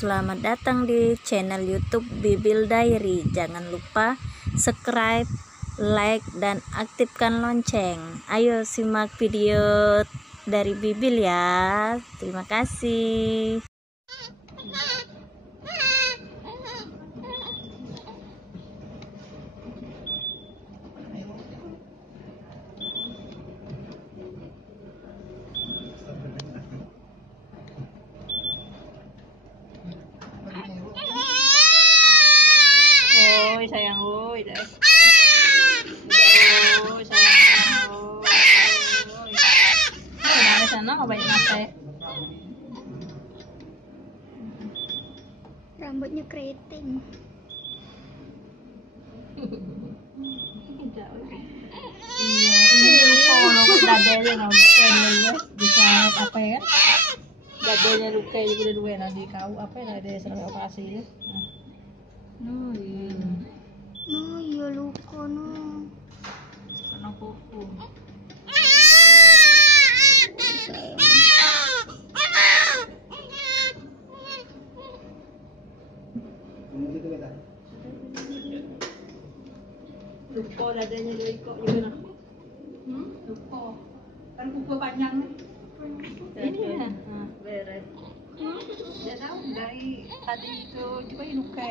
selamat datang di channel YouTube Bibil Diary. Jangan lupa subscribe, like, dan aktifkan lonceng. Ayo simak video dari Bibil ya. Terima kasih. Ôi sayang ơi đấy. Ôi sayang ơi. Ôi nangis sana nggak banyak mata. Rambutnya keriting. Iya, ini kalau dadanya no bisa apa ya? Dadanya luka juga udah dua nanti kau apa ya ada serang operasi ya. No, iya. No, iya luka no. Kena kuku. Luka dadanya dua ikut juga nah. Luka. Kan kuku panjang nih. Ini ya. Beres. Dia tahu dari tadi itu juga luka.